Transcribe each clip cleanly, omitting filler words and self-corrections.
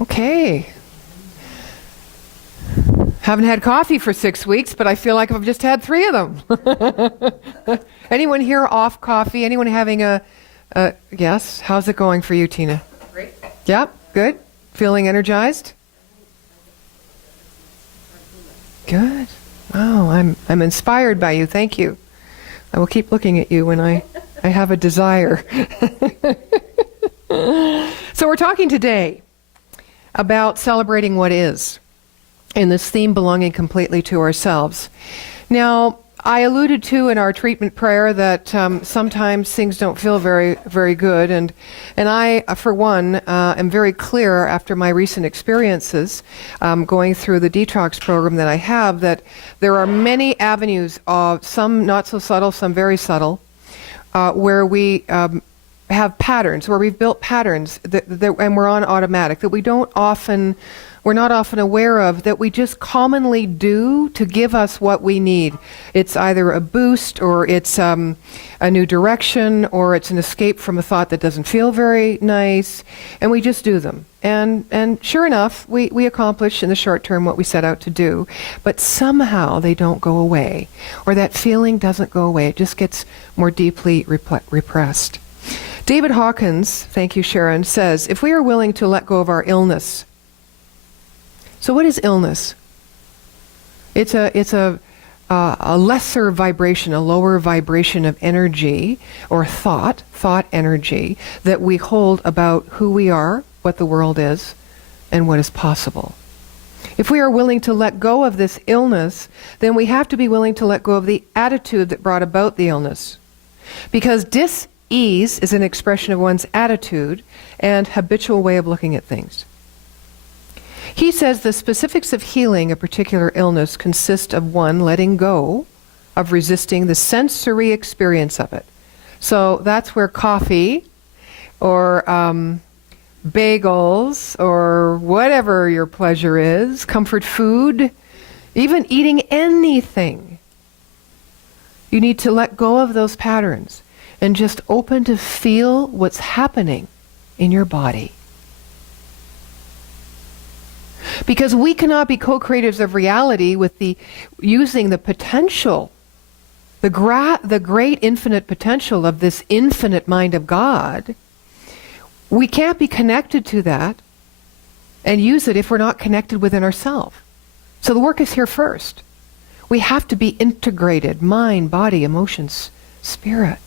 Okay. Haven't had coffee for 6 weeks, but I feel like I've just had 3 of them. Anyone here off coffee? Anyone having a yes? How's it going for you, Tina? Great. Yep, good. Feeling energized? Good. Wow, I'm inspired by you. Thank you. I will keep looking at you when I have a desire. So we're talking today about celebrating what is, in this theme belonging completely to ourselves. Now, I alluded to in our treatment prayer that sometimes things don't feel very, very good, and I, for one, am very clear after my recent experiences going through the detox program that I have, that there are many avenues, some not so subtle, some very subtle, where we have patterns, where we've built patterns and we're on automatic, that we're not often aware of, that we just commonly do to give us what we need. It's either a boost, or it's a new direction, or it's an escape from a thought that doesn't feel very nice, and we just do them. And sure enough, we accomplish in the short term what we set out to do, but somehow they don't go away, or that feeling doesn't go away. It just gets more deeply repressed. David Hawkins, thank you, Sharon, says, if we are willing to let go of our illness. So what is illness? It's a lesser vibration, a lower vibration of energy or thought energy that we hold about who we are, what the world is, and what is possible. If we are willing to let go of this illness, then we have to be willing to let go of the attitude that brought about the illness. Because dis-ease is an expression of one's attitude and habitual way of looking at things. He says the specifics of healing a particular illness consist of, 1, letting go of resisting the sensory experience of it. So that's where coffee or bagels or whatever your pleasure is, comfort food, even eating anything. You need to let go of those patterns and just open to feel what's happening in your body. Because we cannot be co-creators of reality with using the potential, the great infinite potential of this infinite mind of God. We can't be connected to that and use it if we're not connected within ourselves. So the work is here first. We have to be integrated, mind, body, emotions, spirit.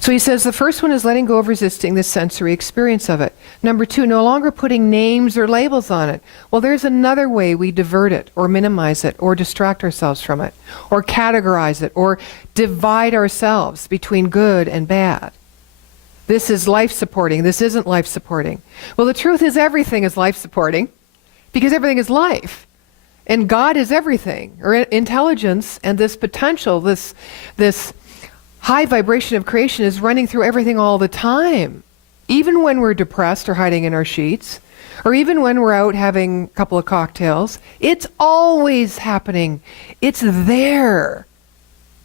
So he says the first one is letting go of resisting the sensory experience of it. Number 2, no longer putting names or labels on it. Well, there's another way we divert it or minimize it or distract ourselves from it or categorize it or divide ourselves between good and bad. This is life-supporting. This isn't life-supporting. Well, the truth is everything is life-supporting because everything is life. And God is everything, or intelligence, and this potential, this high vibration of creation is running through everything all the time. Even when we're depressed or hiding in our sheets, or even when we're out having a couple of cocktails, it's always happening. It's there.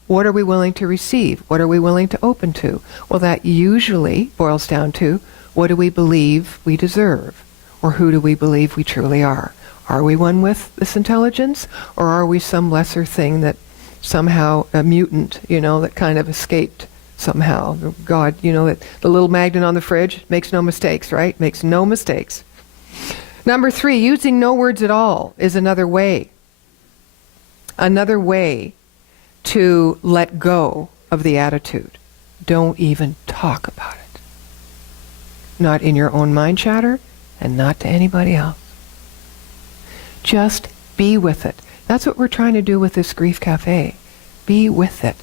What are we willing to receive? What are we willing to open to? Well, that usually boils down to, what do we believe we deserve? Or who do we believe we truly are? Are we one with this intelligence? Or are we some lesser thing that somehow a mutant, that kind of escaped somehow? God, that the little magnet on the fridge makes no mistakes, right? Makes no mistakes. Number 3, using no words at all is another way. Another way to let go of the attitude. Don't even talk about it. Not in your own mind chatter and not to anybody else. Just be with it. That's what we're trying to do with this Grief Cafe. Be with it.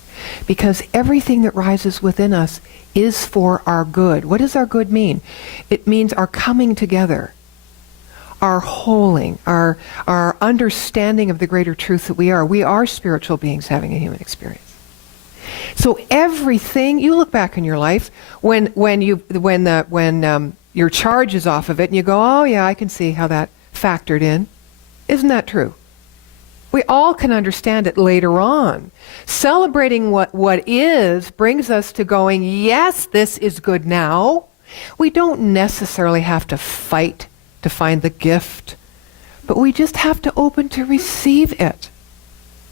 Because everything that rises within us is for our good. What does our good mean? It means our coming together, our wholing, our understanding of the greater truth that we are. We are spiritual beings having a human experience. So everything, you look back in your life, when your charge is off of it and you go, oh yeah, I can see how that factored in. Isn't that true? We all can understand it later on. Celebrating what is brings us to going, yes, this is good now. We don't necessarily have to fight to find the gift, but we just have to open to receive it,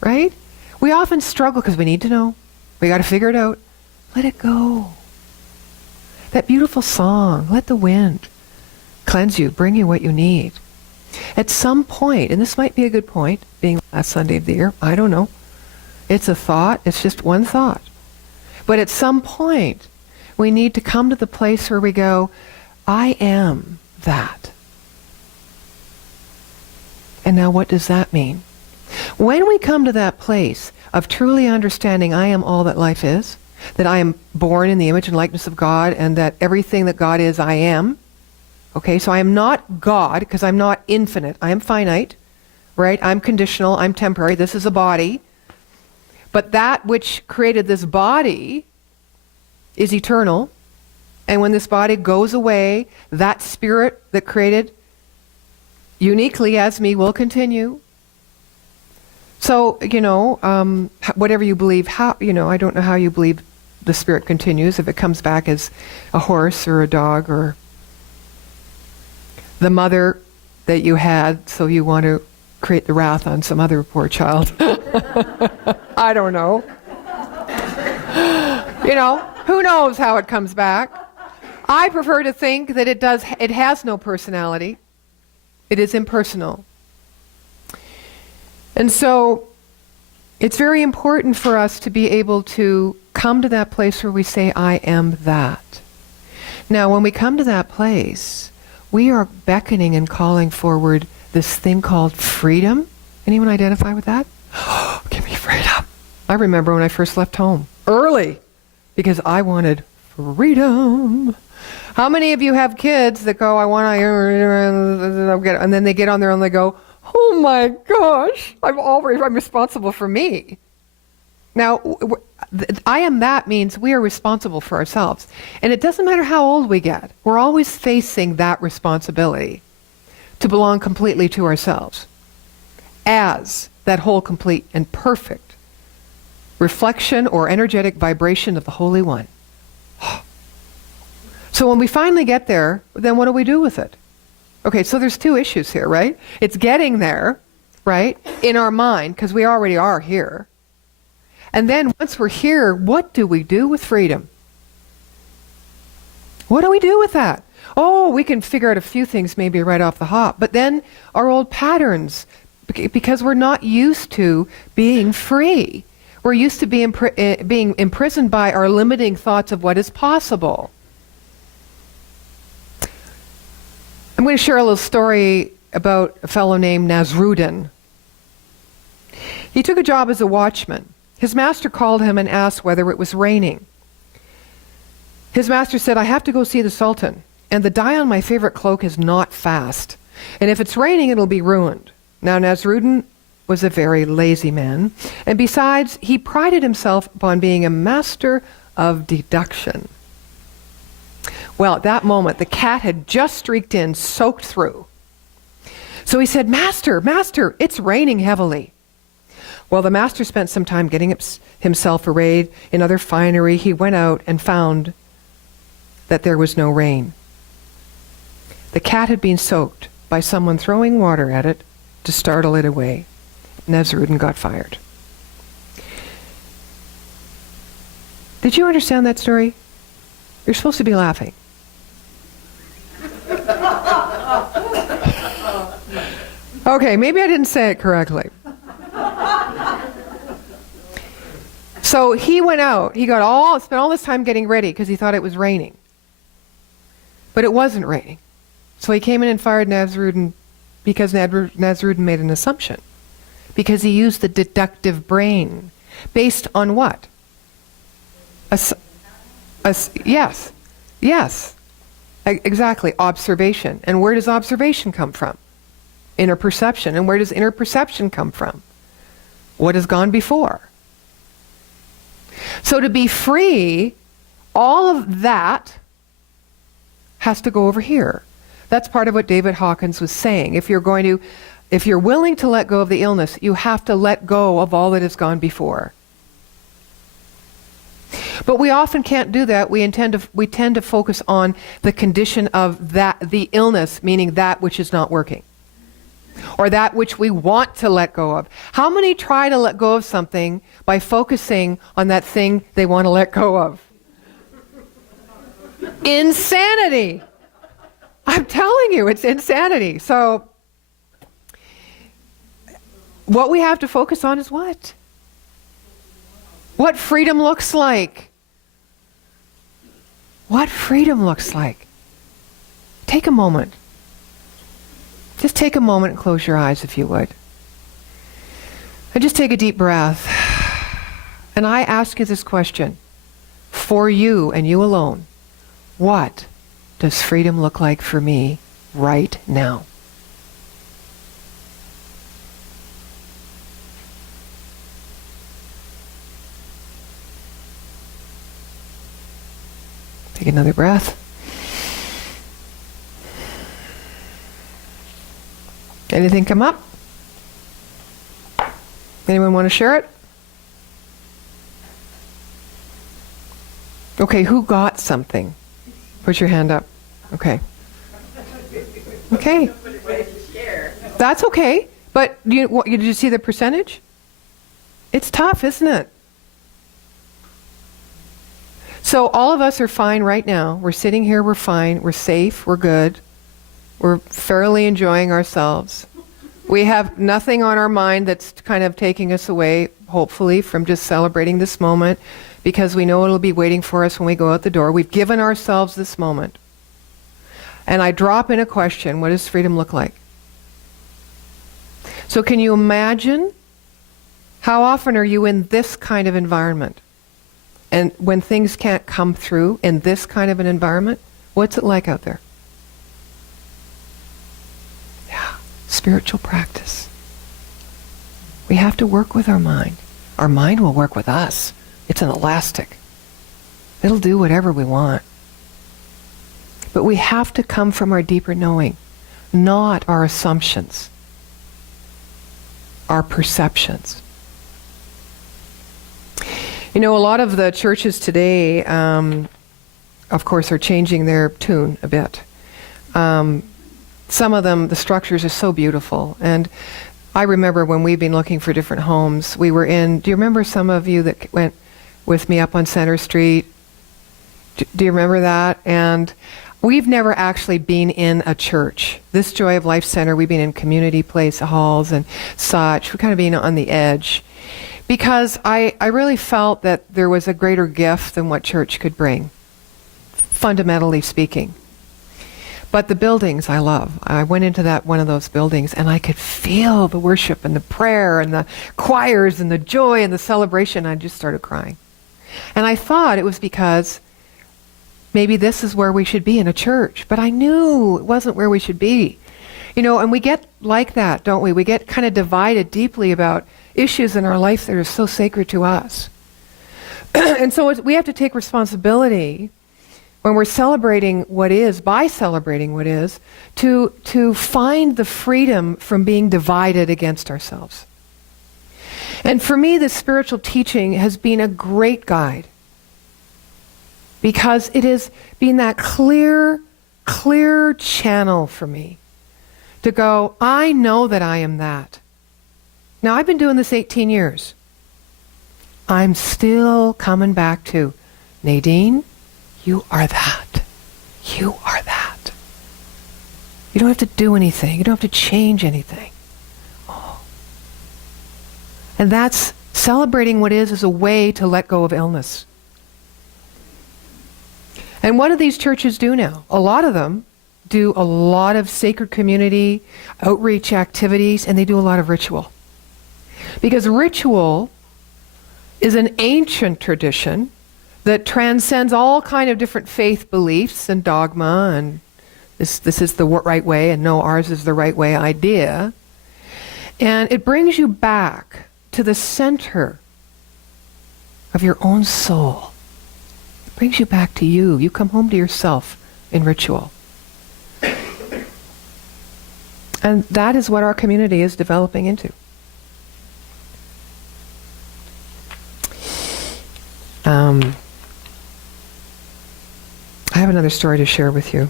right? We often struggle because we need to know. We got to figure it out. Let it go. That beautiful song, let the wind cleanse you, bring you what you need. At some point, and this might be a good point, being last Sunday of the year, I don't know. It's a thought, it's just one thought. But at some point, we need to come to the place where we go, I am that. And now what does that mean? When we come to that place of truly understanding I am all that life is, that I am born in the image and likeness of God, and that everything that God is, I am. Okay, so I am not God, because I'm not infinite. I am finite, right? I'm conditional, I'm temporary. This is a body. But that which created this body is eternal. And when this body goes away, that spirit that created uniquely as me will continue. So, whatever you believe, I don't know how you believe the spirit continues, if it comes back as a horse or a dog or the mother that you had, so you want to create the wrath on some other poor child. I don't know. Who knows how it comes back? I prefer to think that it has no personality. It is impersonal. And so it's very important for us to be able to come to that place where we say, I am that. Now, when we come to that place, we are beckoning and calling forward this thing called freedom. Anyone identify with that? Give me freedom. I remember when I first left home, early, because I wanted freedom. How many of you have kids that go, I want to, and then they get on there and they go, oh my gosh, I'm responsible for me. Now, I am that means we are responsible for ourselves. And it doesn't matter how old we get. We're always facing that responsibility to belong completely to ourselves as that whole, complete, and perfect reflection or energetic vibration of the Holy One. So when we finally get there, then what do we do with it? Okay, so there's two issues here, right? It's getting there, right, in our mind, because we already are here. And then once we're here, what do we do with freedom? What do we do with that? Oh, we can figure out a few things maybe right off the hop. But then our old patterns, because we're not used to being free. We're used to being imprisoned by our limiting thoughts of what is possible. I'm going to share a little story about a fellow named Nasruddin. He took a job as a watchman. His master called him and asked whether it was raining. His master said, I have to go see the Sultan, and the dye on my favorite cloak is not fast, and if it's raining, it'll be ruined. Now, Nasruddin was a very lazy man, and besides, he prided himself upon being a master of deduction. Well, at that moment, the cat had just streaked in, soaked through. So he said, Master, it's raining heavily. Well, the master spent some time getting himself arrayed in other finery. He went out and found that there was no rain. The cat had been soaked by someone throwing water at it to startle it away. Nasruddin got fired. Did you understand that story? You're supposed to be laughing. Okay, maybe I didn't say it correctly. So he went out. He spent all this time getting ready because he thought it was raining. But it wasn't raining. So he came in and fired Nasruddin because Nasruddin made an assumption. Because he used the deductive brain. Based on what? Yes. Exactly. Observation. And where does observation come from? Inner perception. And where does inner perception come from? What has gone before? So to be free, all of that has to go over here. That's part of what David Hawkins was saying. If you're willing to let go of the illness, you have to let go of all that has gone before. But we often can't do that. We tend to focus on the condition of the illness, meaning that which is not working, or that which we want to let go of. How many try to let go of something by focusing on that thing they want to let go of? Insanity. I'm telling you, it's insanity. So what we have to focus on is what? What freedom looks like. What freedom looks like. Take a moment. Just take a moment and close your eyes if you would. And just take a deep breath. And I ask you this question. For you and you alone, what does freedom look like for me right now? Take another breath. Anything come up? Anyone want to share it? Okay, who got something? Put your hand up. Okay. Okay. That's okay. But did you see the percentage? It's tough, isn't it? So all of us are fine right now. We're sitting here, we're fine, we're safe, we're good. We're fairly enjoying ourselves. We have nothing on our mind that's kind of taking us away, hopefully, from just celebrating this moment, because we know it'll be waiting for us when we go out the door. We've given ourselves this moment. And I drop in a question, what does freedom look like? So can you imagine how often are you in this kind of environment? And when things can't come through in this kind of an environment, what's it like out there? Yeah, spiritual practice. We have to work with our mind. Our mind will work with us. It's an elastic. It'll do whatever we want. But we have to come from our deeper knowing, not our assumptions, our perceptions. You know, a lot of the churches today, of course, are changing their tune a bit. Some of them, the structures are so beautiful. And I remember when we've been looking for different homes, we were in, do you remember some of you that went with me up on Center Street? Do you remember that? And we've never actually been in a church. This Joy of Life Center, we've been in community place halls and such. We've kind of been on the edge. Because I really felt that there was a greater gift than what church could bring, fundamentally speaking. But the buildings I love. I went into one of those buildings and I could feel the worship and the prayer and the choirs and the joy and the celebration. I just started crying. And I thought it was because maybe this is where we should be in a church. But I knew it wasn't where we should be. You know, and we get like that, don't we? We get kind of divided deeply about issues in our life that are so sacred to us. And so we have to take responsibility when we're celebrating what is, by celebrating what is, to find the freedom from being divided against ourselves. And for me, the spiritual teaching has been a great guide, because it has been that clear channel for me to go, I know that I am that. Now, I've been doing this 18 years. I'm still coming back to, Nadene, you are that. You are that. You don't have to do anything. You don't have to change anything. Oh. And that's celebrating what is a way to let go of illness. And what do these churches do now? A lot of them do a lot of sacred community outreach activities, and they do a lot of ritual. Because ritual is an ancient tradition that transcends all kind of different faith beliefs and dogma and this is the right way and no, ours is the right way idea. And it brings you back to the center of your own soul. It brings you back to you. You come home to yourself in ritual. And that is what our community is developing into. another story to share with you.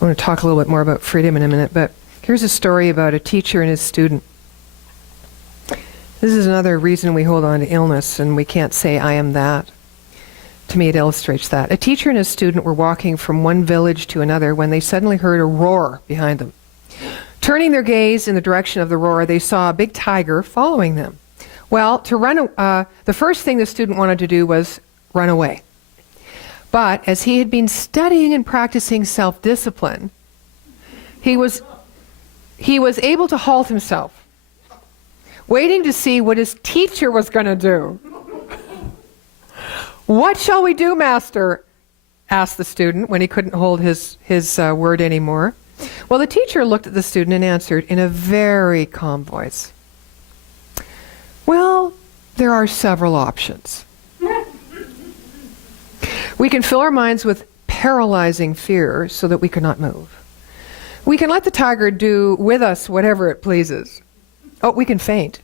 I want to talk a little bit more about freedom in a minute, but here's a story about a teacher and his student. This is another reason we hold on to illness and we can't say, I am that. To me, it illustrates that. A teacher and his student were walking from one village to another when they suddenly heard a roar behind them. Turning their gaze in the direction of the roar, they saw a big tiger following them. Well, the first thing the student wanted to do was run away. But as he had been studying and practicing self-discipline, he was able to halt himself, waiting to see what his teacher was going to do. "What shall we do, master?" asked the student when he couldn't hold his word anymore. Well, the teacher looked at the student and answered in a very calm voice, "Well, there are several options. We can fill our minds with paralyzing fear so that we cannot move. We can let the tiger do with us whatever it pleases. Oh, we can faint.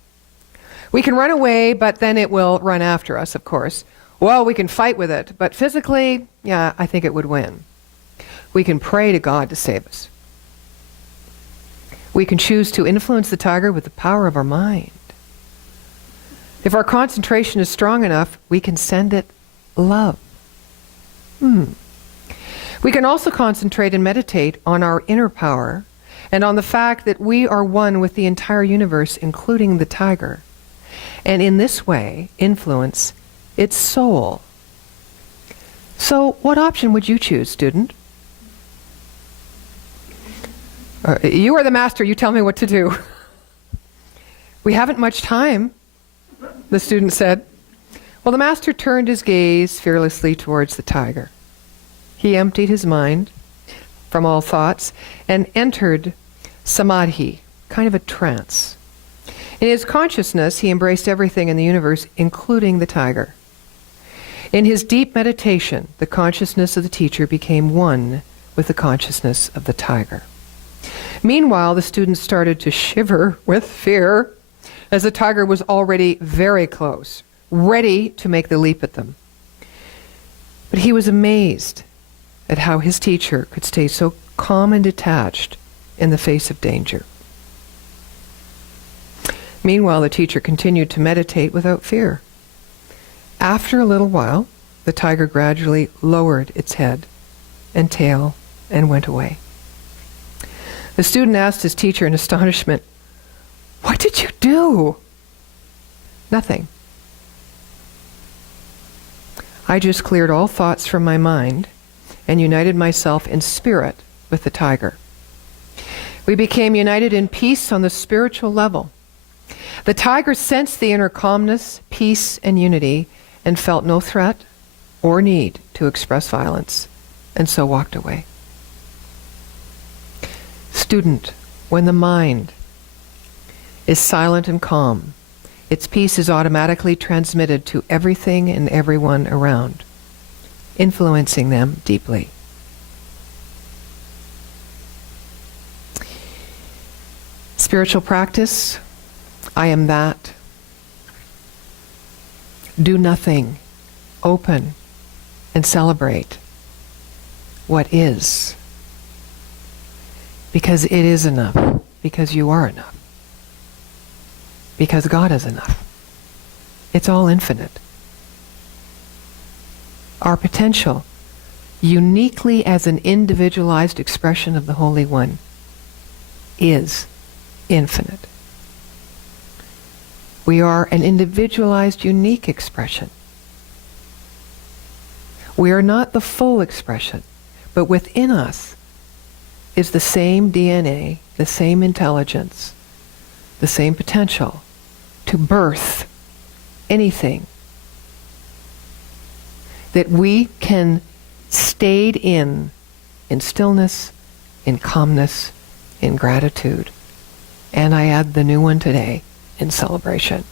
We can run away, but then it will run after us, of course. Well, we can fight with it, but physically, yeah, I think it would win. We can pray to God to save us. We can choose to influence the tiger with the power of our mind. If our concentration is strong enough, we can send it love. We can also concentrate and meditate on our inner power and on the fact that we are one with the entire universe, including the tiger, and in this way influence its soul. So what option would you choose, student?" You are the master, you tell me what to do." "We haven't much time," the student said. Well, the master turned his gaze fearlessly towards the tiger. He emptied his mind from all thoughts and entered samadhi, kind of a trance. In his consciousness, he embraced everything in the universe, including the tiger. In his deep meditation, the consciousness of the teacher became one with the consciousness of the tiger. Meanwhile, the students started to shiver with fear as the tiger was already very close, ready to make the leap at them. But he was amazed at how his teacher could stay so calm and detached in the face of danger. Meanwhile, the teacher continued to meditate without fear. After a little while, the tiger gradually lowered its head and tail and went away. The student asked his teacher in astonishment, "What did you do?" "Nothing. I just cleared all thoughts from my mind and united myself in spirit with the tiger. We became united in peace on the spiritual level. The tiger sensed the inner calmness, peace, and unity and felt no threat or need to express violence, and so walked away." Student, when the mind is silent and calm, its peace is automatically transmitted to everything and everyone around, influencing them deeply. Spiritual practice, I am that. Do nothing, open, and celebrate what is. Because it is enough, because you are enough, because God is enough. It's all infinite. Our potential, uniquely as an individualized expression of the Holy One, is infinite. We are an individualized, unique expression. We are not the full expression, but within us is the same DNA, the same intelligence, the same potential to birth anything that we can stayed in stillness, in calmness, in gratitude. And I add the new one today, in celebration.